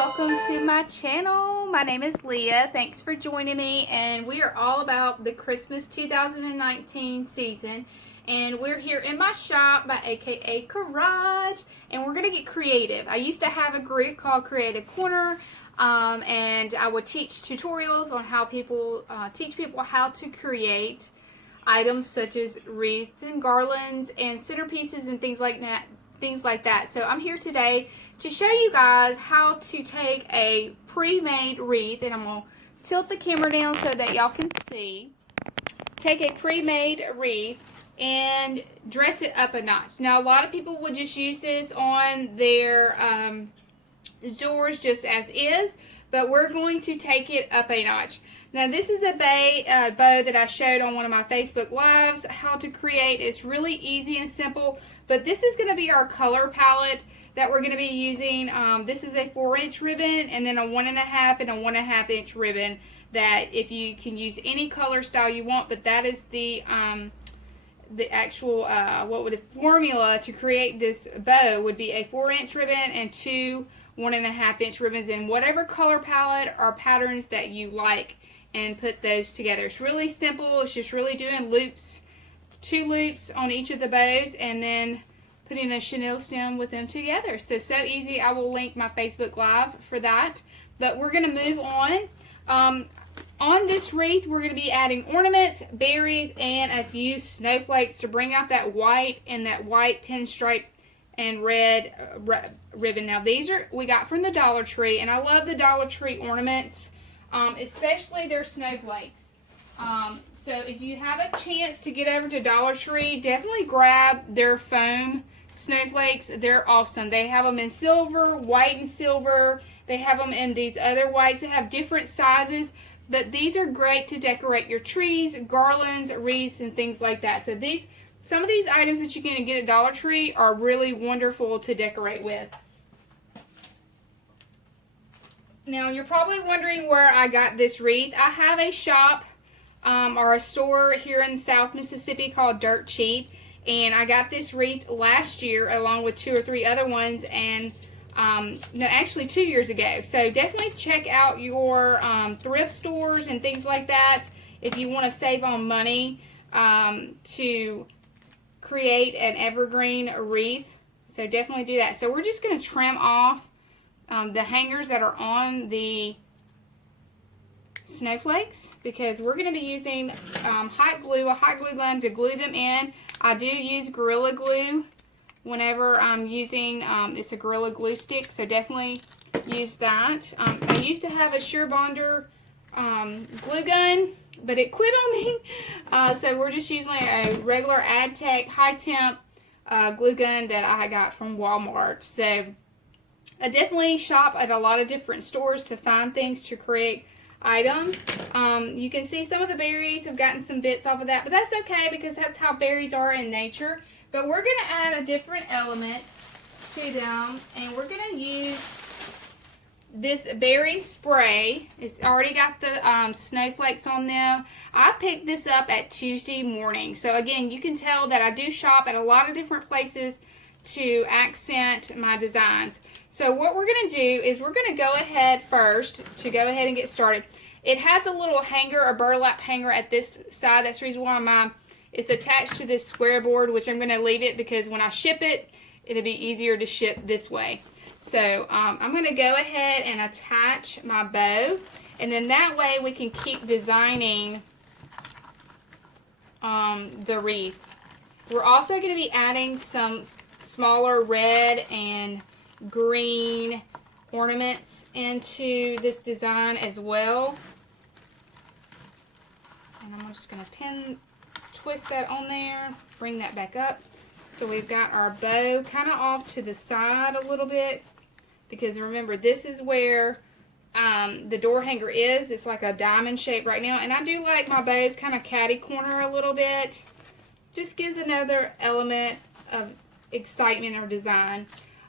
welcome to my channel. My name is Leah. Thanks for joining me, and we are all about the Christmas 2019 season, and we're here in my shop by aka Garage, and we're gonna get creative. I used to have a group called Creative Corner, and I would teach tutorials on how people teach people how to create items such as wreaths and garlands and centerpieces and things like that. So I'm here today to show you guys how to take a pre-made wreath, and I'm going to tilt the camera down so that y'all can see. Take a pre-made wreath and dress it up a notch. Now, a lot of people would just use this on their doors just as is, but we're going to take it up a notch. Now, this is a bow that I showed on one of my Facebook Lives how to create. It's really easy and simple, but this is going to be our color palette that we're going to be using. This is a 4-inch ribbon, and then a 1.5 and a 1.5 inch ribbon that if you can use any color style you want, but that is the actual formula to create this bow would be a 4-inch ribbon and two 1.5 inch ribbons in whatever color palette or patterns that you like, and put those together. It's really simple. It's just really doing loops, 2 loops on each of the bows, and then putting a chenille stem with them together. So easy. I will link my Facebook Live for that. But we're going to move on. On this wreath, we're going to be adding ornaments, berries, and a few snowflakes to bring out that white and that white pinstripe and red ribbon. Now, these we got from the Dollar Tree, and I love the Dollar Tree ornaments, especially their snowflakes. So if you have a chance to get over to Dollar Tree, definitely grab their foam snowflakes. They're awesome. They have them in silver, white and silver. They have them in these other whites. They have different sizes, but these are great to decorate your trees, garlands, wreaths, and things like that. So some of these items that you're going to get at Dollar Tree are really wonderful to decorate with. Now, you're probably wondering where I got this wreath. I have a shop or a store here in South Mississippi called Dirt Cheap, and I got this wreath last year along with 2 or 3 other ones, and no, actually 2 years ago. So definitely check out your thrift stores and things like that if you want to save on money to create an evergreen wreath. So definitely do that. So we're just going to trim off the hangers that are on the snowflakes, because we're going to be using a hot glue gun to glue them in. I do use Gorilla Glue whenever I'm using, it's a Gorilla Glue stick, so definitely use that. I used to have a Surebonder glue gun, but it quit on me, so we're just using a regular AdTech high temp glue gun that I got from Walmart. So I definitely shop at a lot of different stores to find things to create items. You can see some of the berries have gotten some bits off of that, but that's okay because that's how berries are in nature. But we're going to add a different element to them, and we're going to use this berry spray. It's already got the snowflakes on them. I picked this up at Tuesday morning. So again, you can tell that I do shop at a lot of different places to accent my designs. So what we're going to do is we're going to go ahead first to go ahead and get started. It has a little hanger, a burlap hanger at this side. That's the reason why it's attached to this square board, which I'm going to leave it because when I ship it, it'll be easier to ship this way. So I'm going to go ahead and attach my bow, and then that way we can keep designing the wreath. We're also going to be adding some smaller red and green ornaments into this design as well. And I'm just going to twist that on there, bring that back up. So we've got our bow kind of off to the side a little bit, because remember, this is where the door hanger is. It's like a diamond shape right now, and I do like my bows kind of catty corner a little bit. Just gives another element of excitement or design.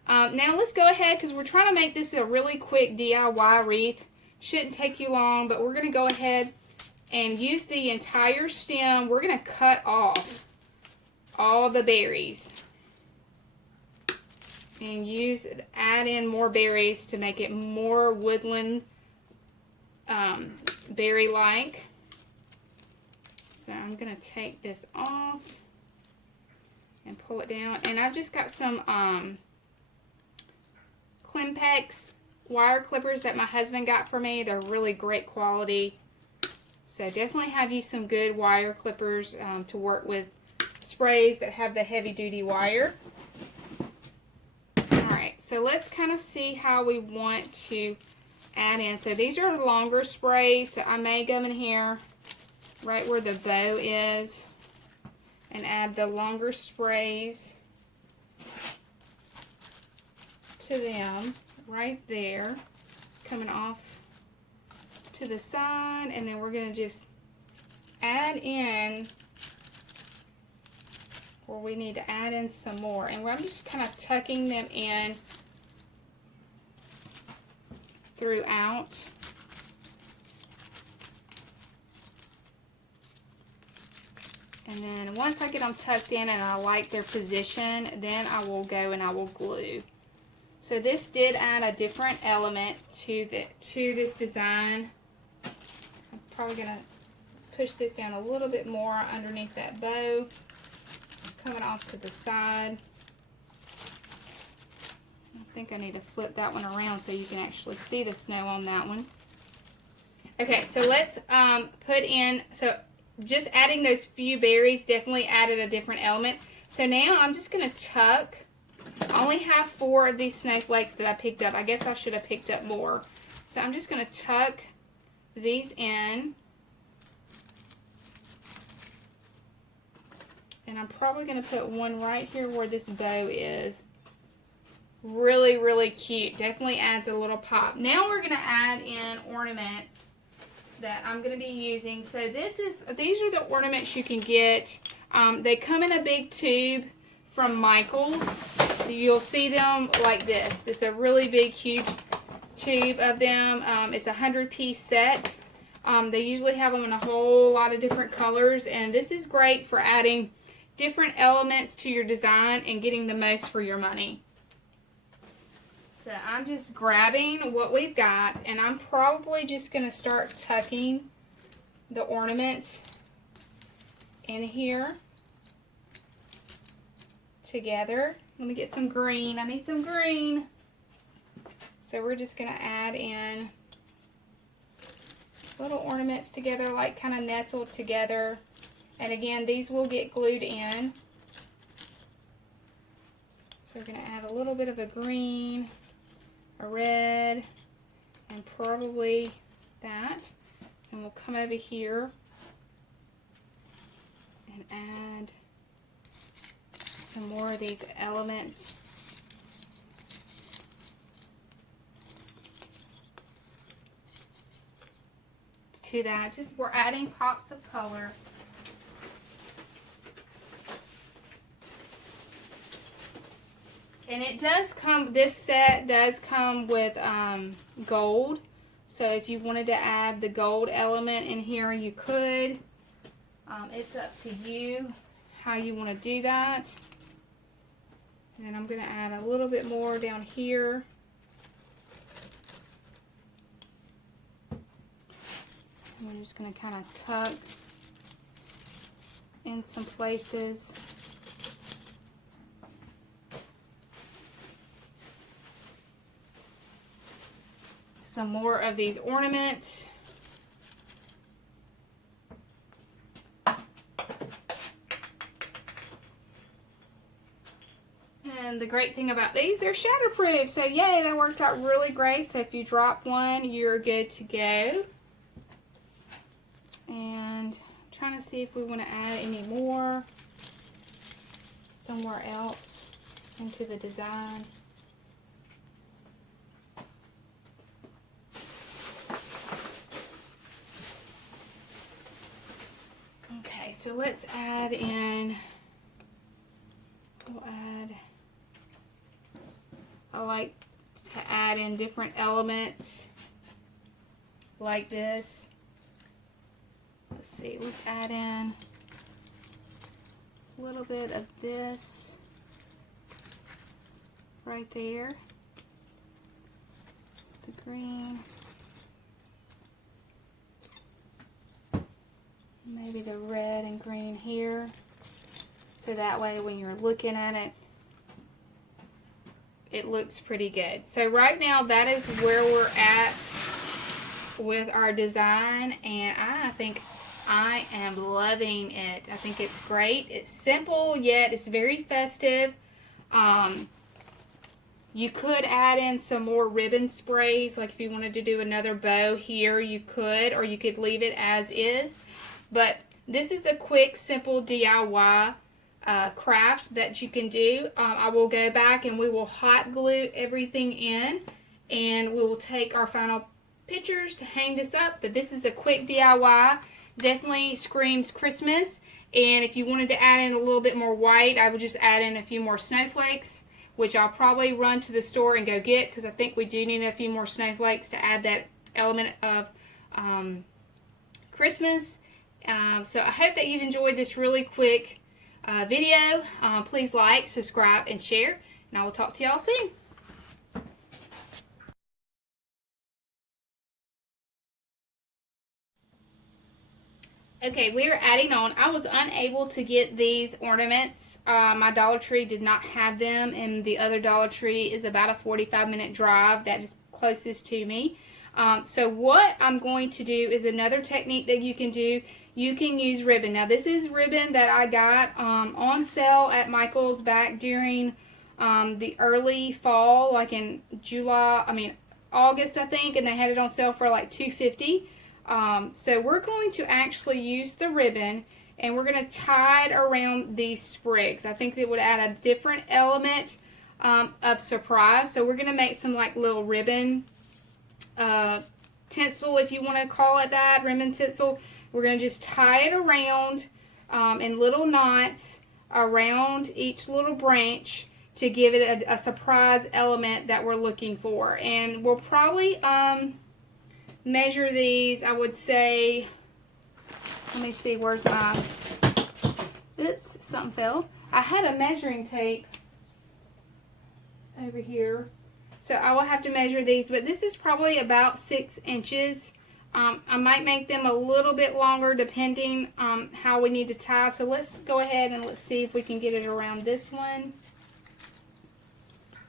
Now let's go ahead, because we're trying to make this a really quick DIY wreath. Shouldn't take you long, but we're going to go ahead and use the entire stem. We're going to cut off all the berries. and add in more berries to make it more woodland berry-like. So I'm going to take this off and pull it down. And I've just got some Climpex wire clippers that my husband got for me. They're really great quality. So definitely have you some good wire clippers to work with sprays that have the heavy duty wire. Alright, so let's kind of see how we want to add in. So these are longer sprays, so I may go in here right where the bow is and add the longer sprays to them right there, coming off to the side, and then we're going to just add in where we need to add in some more, and I'm just kind of tucking them in throughout. And then once I get them tucked in and I like their position, then I will go and I will glue. So this did add a different element to this design. I'm probably going to push this down a little bit more underneath that bow, coming off to the side. I think I need to flip that one around so you can actually see the snow on that one. Okay, so let's put in, so just adding those few berries definitely added a different element. So now I'm just going to tuck. I only have 4 of these snowflakes that I picked up. I guess I should have picked up more. So I'm just going to tuck these in. And I'm probably going to put one right here where this bow is. Really, really cute. Definitely adds a little pop. Now we're going to add in ornaments that I'm going to be using. So these are the ornaments you can get. They come in a big tube from Michael's. You'll see them like this. It's a really big, huge tube of them. It's a 100-piece set. They usually have them in a whole lot of different colors, and this is great for adding different elements to your design and getting the most for your money. So I'm just grabbing what we've got, and I'm probably just going to start tucking the ornaments in here together. Let me get some green. I need some green. So we're just going to add in little ornaments together, like kind of nestled together. And again, these will get glued in. So we're going to add a little bit of a green, a red, and probably that. And we'll come over here and add some more of these elements. To that, just we're adding pops of color. And it does come, this set does come with gold. So if you wanted to add the gold element in here, you could. It's up to you how you want to do that. And then I'm going to add a little bit more down here. And we're just going to kind of tuck in some places. Some more of these ornaments. And the great thing about these, they're shatterproof. So yay, that works out really great. So if you drop one, you're good to go. And I'm trying to see if we want to add any more somewhere else into the design. Okay, so let's add in, we'll add, I like to add in different elements like this. Let's see, let's add in a little bit of this right there. The green. Maybe the red and green here. So that way when you're looking at it, it looks pretty good. So right now that is where we're at with our design, and I think I am loving it. I think it's great. It's simple, yet it's very festive. You could add in some more ribbon sprays, like if you wanted to do another bow here, you could, or you could leave it as is. But this is a quick, simple DIY craft that you can do. I will go back and we will hot glue everything in, and we will take our final pictures to hang this up. But this is a quick DIY. Definitely screams Christmas. And if you wanted to add in a little bit more white, I would just add in a few more snowflakes, which I'll probably run to the store and go get, because I think we do need a few more snowflakes to add that element of Christmas. So I hope that you've enjoyed this really quick video. Please like, subscribe, and share, and I will talk to y'all soon. Okay, we are adding on. I was unable to get these ornaments. My Dollar Tree did not have them, and the other Dollar Tree is about a 45-minute drive. That is closest to me. So what I'm going to do is another technique that you can do. You can use ribbon. Now this is ribbon that I got on sale at Michael's back during the early fall, like in August I think, and they had it on sale for like $2.50. So we're going to actually use the ribbon, and we're going to tie it around these sprigs. I think it would add a different element of surprise. So we're going to make some like little ribbon tinsel, if you want to call it that, ribbon tinsel. We're going to just tie it around in little knots around each little branch to give it a surprise element that we're looking for. And we'll probably measure these, I would say, let me see, where's my, oops, something fell. I had a measuring tape over here, so I will have to measure these, but this is probably about 6 inches. I might make them a little bit longer depending on how we need to tie. So let's go ahead and let's see if we can get it around this one.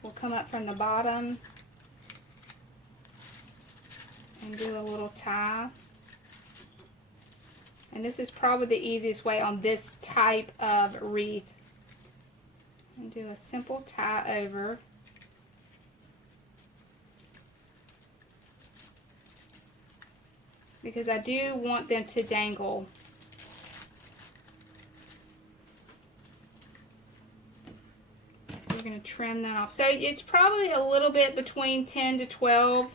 We'll come up from the bottom and do a little tie. And this is probably the easiest way on this type of wreath. And do a simple tie over. Because I do want them to dangle. So we're going to trim that off. So it's probably a little bit between 10 to 12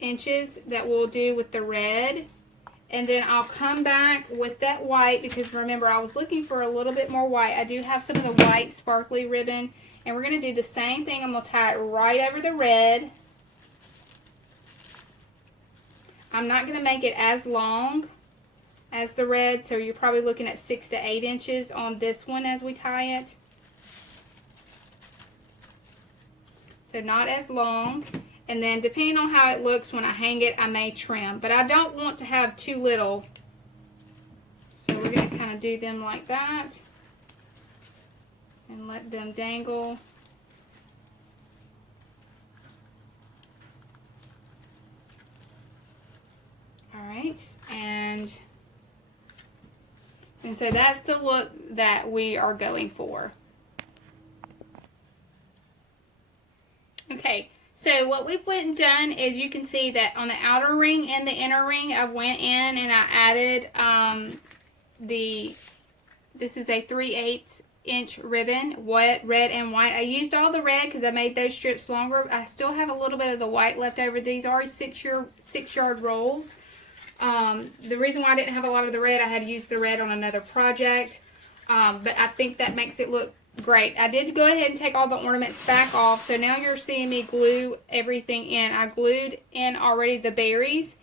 inches that we'll do with the red. And then I'll come back with that white, because remember I was looking for a little bit more white. I do have some of the white sparkly ribbon. And we're going to do the same thing. I'm going to tie it right over the red. I'm not going to make it as long as the red, so you're probably looking at 6 to 8 inches on this one as we tie it. So not as long. And then depending on how it looks when I hang it, I may trim. But I don't want to have too little. So we're going to kind of do them like that. And let them dangle. Alright, and so that's the look that we are going for. Okay, so what we've went and done is you can see that on the outer ring and the inner ring, I went in and I added this is a 3/8 inch ribbon, red and white. I used all the red because I made those strips longer. I still have a little bit of the white left over. These are 6-yard rolls. The reason why I didn't have a lot of the red, I had used the red on another project, but I think that makes it look great. I did go ahead and take all the ornaments back off, so now you're seeing me glue everything in. I glued in already the berries,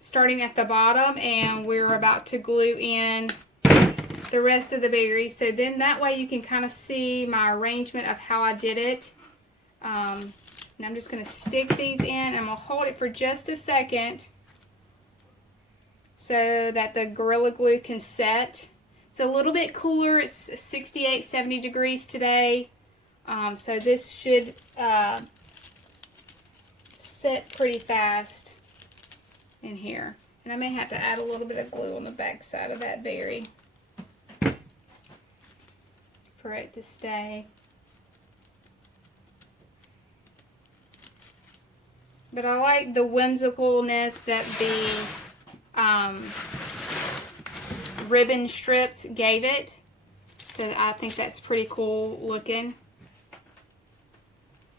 starting at the bottom, and we're about to glue in the rest of the berries. So then that way you can kind of see my arrangement of how I did it. And I'm just going to stick these in, and I'm going to hold it for just a second so that the Gorilla Glue can set. It's a little bit cooler. It's 68, 70 degrees today. So this should set pretty fast in here. And I may have to add a little bit of glue on the back side of that berry for it to stay. But I like the whimsicalness that the ribbon strips gave it. So I think that's pretty cool looking.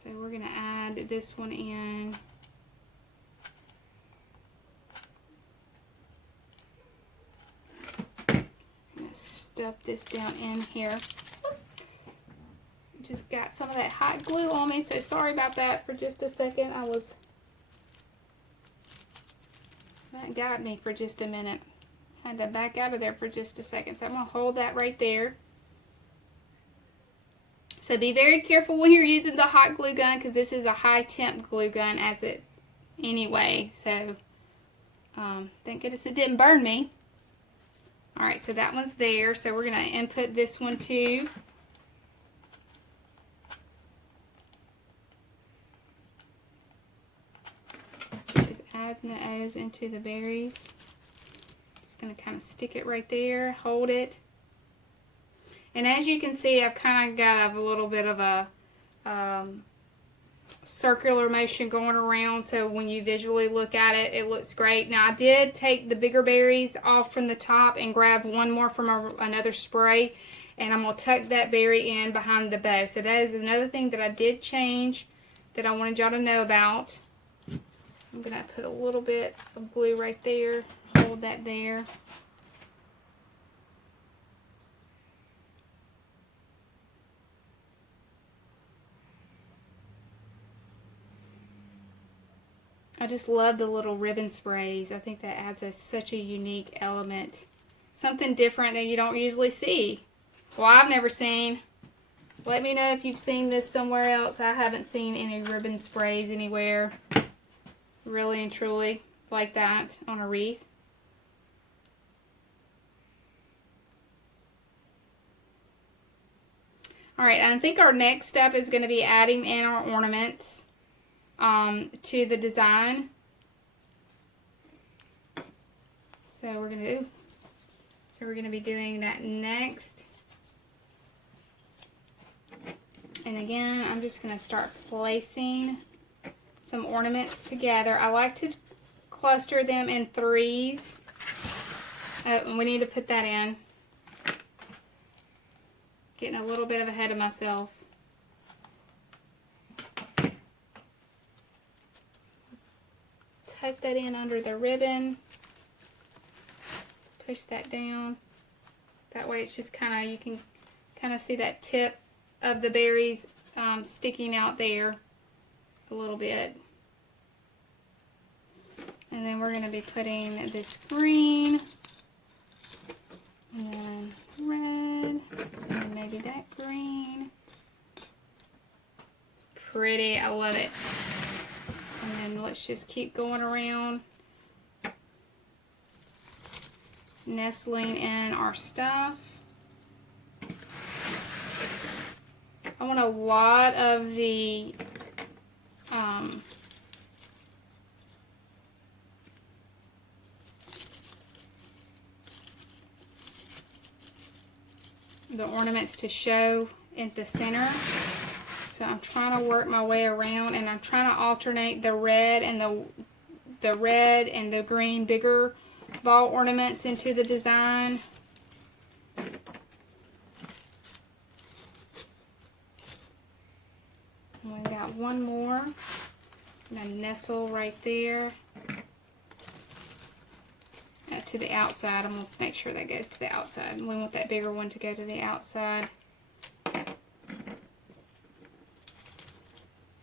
So we're going to add this one in. Stuff this down in here. Just got some of that hot glue on me, so sorry about that for just a second. That got me for just a minute. Had to back out of there for just a second. So I'm going to hold that right there. So be very careful when you're using the hot glue gun, because this is a high temp glue gun as it anyway. So thank goodness it didn't burn me. Alright, so that one's there. So we're going to input this one too. So just adding the O's into the berries. Just going to kind of stick it right there, hold it. And as you can see, I've kind of got a little bit of a circular motion going around, so when you visually look at it, it looks great. Now I did take the bigger berries off from the top and grab one more from another spray, and I'm going to tuck that berry in behind the bow. So that is another thing that I did change that I wanted y'all to know about. I'm going to put a little bit of glue right there, hold that there. I just love the little ribbon sprays. I think that adds such a unique element. Something different that you don't usually see. Well, I've never seen. Let me know if you've seen this somewhere else. I haven't seen any ribbon sprays anywhere. Really and truly like that on a wreath. Alright, I think our next step is going to be adding in our ornaments to the design. So we're gonna be doing that next. And again, I'm just gonna start placing some ornaments together. I like to cluster them in threes. We need to put that in. Getting a little bit of ahead of myself. Tuck that in under the ribbon. Push that down. That way it's just kind of, you can kind of see that tip of the berries sticking out there a little bit. And then we're going to be putting this green and red and maybe that green. Pretty, I love it. And then let's just keep going around, nestling in our stuff. I want a lot of the ornaments to show in the center. So I'm trying to work my way around, and I'm trying to alternate the red and the green bigger ball ornaments into the design. And we got one more. I'm going to nestle right there. To the outside. I'm going to make sure that goes to the outside. We want that bigger one to go to the outside. And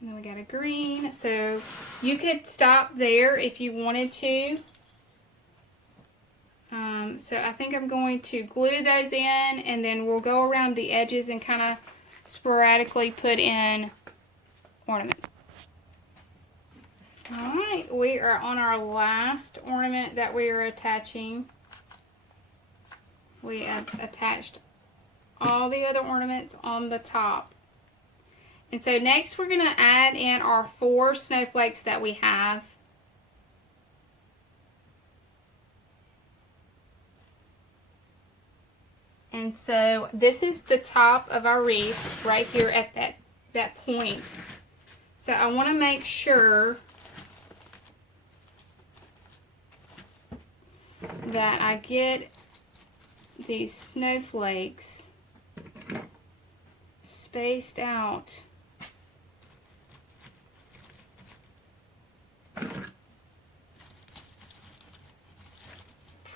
then we got a green. So you could stop there if you wanted to. So I think I'm going to glue those in, and then we'll go around the edges and kind of sporadically put in ornaments. Alright, we are on our last ornament that we are attaching. We have attached all the other ornaments on the top. And so next we're going to add in our 4 snowflakes that we have. And so this is the top of our wreath right here at that point. So I want to make sure that I get these snowflakes spaced out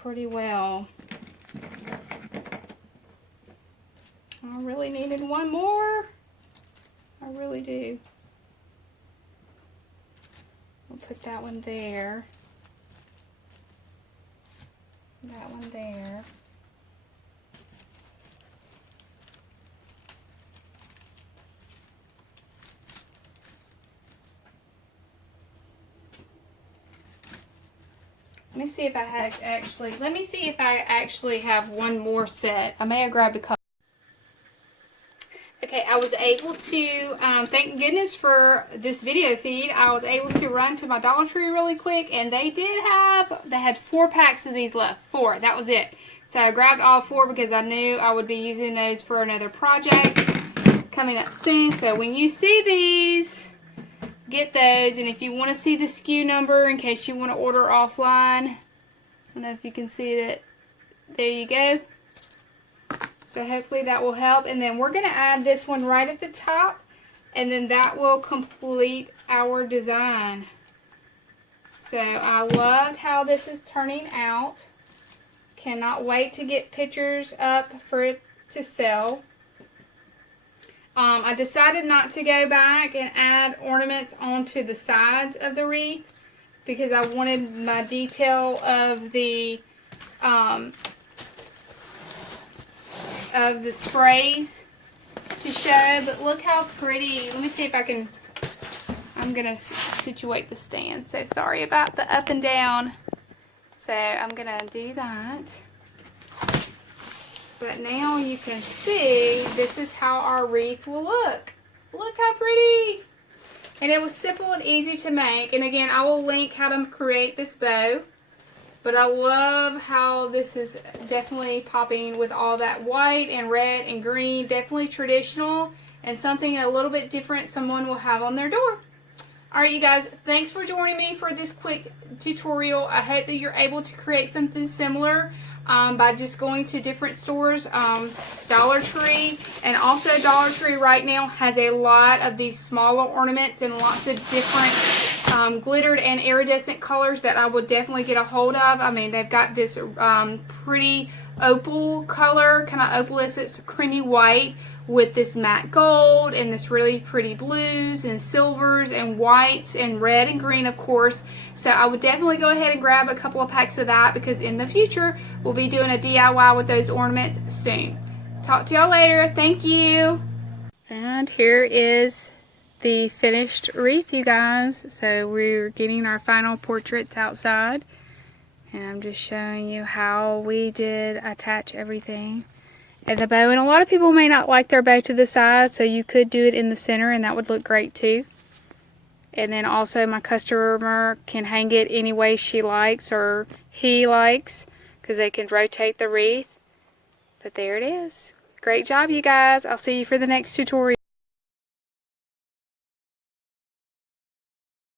pretty well. I really needed one more. I really do. We'll put that one there. That one there. Let me see if I actually have one more set. I may have grabbed a couple. Okay, I was able to, thank goodness for this video feed, I was able to run to my Dollar Tree really quick, and they had 4 packs of these left. 4, that was it. So I grabbed all 4 because I knew I would be using those for another project coming up soon. So when you see these, get those, and if you want to see the SKU number in case you want to order offline, I don't know if you can see it, there you go. So hopefully that will help. And then we're going to add this one right at the top, and then that will complete our design. So I loved how this is turning out. Cannot wait to get pictures up for it to sell. I decided not to go back and add ornaments onto the sides of the wreath because I wanted my detail of the sprays to show. But look how pretty. Let me see if I can. I'm gonna situate the stand, so sorry about the up and down. So I'm gonna do that. But now you can see this is how our wreath will look. Look how pretty. And it was simple and easy to make. And again, I will link how to create this bow. But I love how this is definitely popping with all that white and red and green. Definitely traditional and something a little bit different someone will have on their door. Alright you guys, thanks for joining me for this quick tutorial. I hope that you're able to create something similar by just going to different stores. Dollar Tree, and also Dollar Tree right now has a lot of these smaller ornaments and lots of different glittered and iridescent colors that I would definitely get a hold of. I mean, they've got this pretty opal color, kind of opalescent, it's creamy white with this matte gold and this really pretty blues and silvers and whites and red and green, of course. So I would definitely go ahead and grab a couple of packs of that because in the future we'll be doing a DIY with those ornaments soon. Talk to y'all later. Thank you. And here is the finished wreath, you guys. So we're getting our final portraits outside, and I'm just showing you how we did attach everything and the bow. And a lot of people may not like their bow to the sides, so you could do it in the center and that would look great too. And then also my customer can hang it any way she likes or he likes because they can rotate the wreath. But there it is. Great job, you guys. I'll see you for the next tutorial.